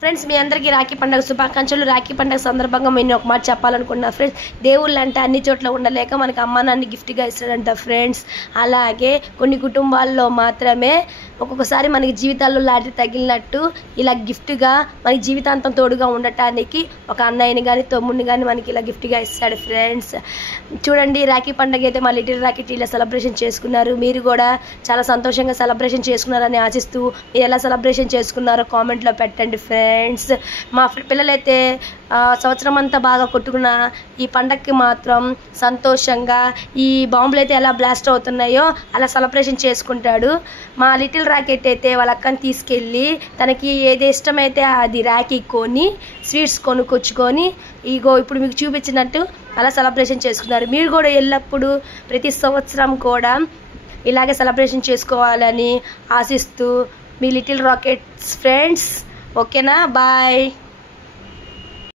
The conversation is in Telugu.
ఫ్రెండ్స్ మీ అందరికీ రాఖీ పండుగ శుభాకాంక్షలు. రాఖీ పండుగ సందర్భంగా నేను ఒక మాట చెప్పాలనుకున్నా ఫ్రెండ్స్. దేవుళ్ళు అంటే అన్ని చోట్ల ఉండలేక మనకి అమ్మ నాన్న గిఫ్ట్గా ఇస్తాడంట ఫ్రెండ్స్. అలాగే కొన్ని కుటుంబాల్లో మాత్రమే ఒక్కొక్కసారి మనకి జీవితాల్లో లాటరీ తగిలినట్టు ఇలా గిఫ్ట్గా మనకి జీవితాంతం తోడుగా ఉండటానికి ఒక అన్నయ్యని కానీ తమ్ముడిని కానీ మనకి ఇలా గిఫ్ట్గా ఇస్తాడు ఫ్రెండ్స్. చూడండి, రాఖీ పండుగ అయితే మా లిటిల్ రాకెట్ ఇలా సెలబ్రేషన్ చేసుకున్నారు. మీరు కూడా చాలా సంతోషంగా సెలబ్రేషన్ చేసుకున్నారని ఆశిస్తూ మీరు ఎలా సెలబ్రేషన్ చేసుకున్నారో కామెంట్లో పెట్టండి ఫ్రెండ్స్. మా పిల్లలైతే సంవత్సరం అంతా బాగా కొట్టుకున్న ఈ పండగకి మాత్రం సంతోషంగా ఈ బాంబులు అయితే ఎలా బ్లాస్ట్ అవుతున్నాయో అలా సెలబ్రేషన్ చేసుకుంటాడు. మా లిటిల్ రాకెట్ అయితే వాళ్ళ అక్కని తీసుకెళ్ళి తనకి ఏది ఇష్టమైతే అది రాఖీ కొని స్వీట్స్ కొనుక్కొచ్చుకొని ఇగో ఇప్పుడు మీకు చూపించినట్టు అలా సెలబ్రేషన్ చేసుకున్నారు. మీరు కూడా ఎల్లప్పుడూ ప్రతి సంవత్సరం కూడా ఇలాగే సెలబ్రేషన్ చేసుకోవాలని ఆశిస్తూ మీ లిటిల్ రాకెట్స్ ఫ్రెండ్స్. ఓకేనా, బాయ్.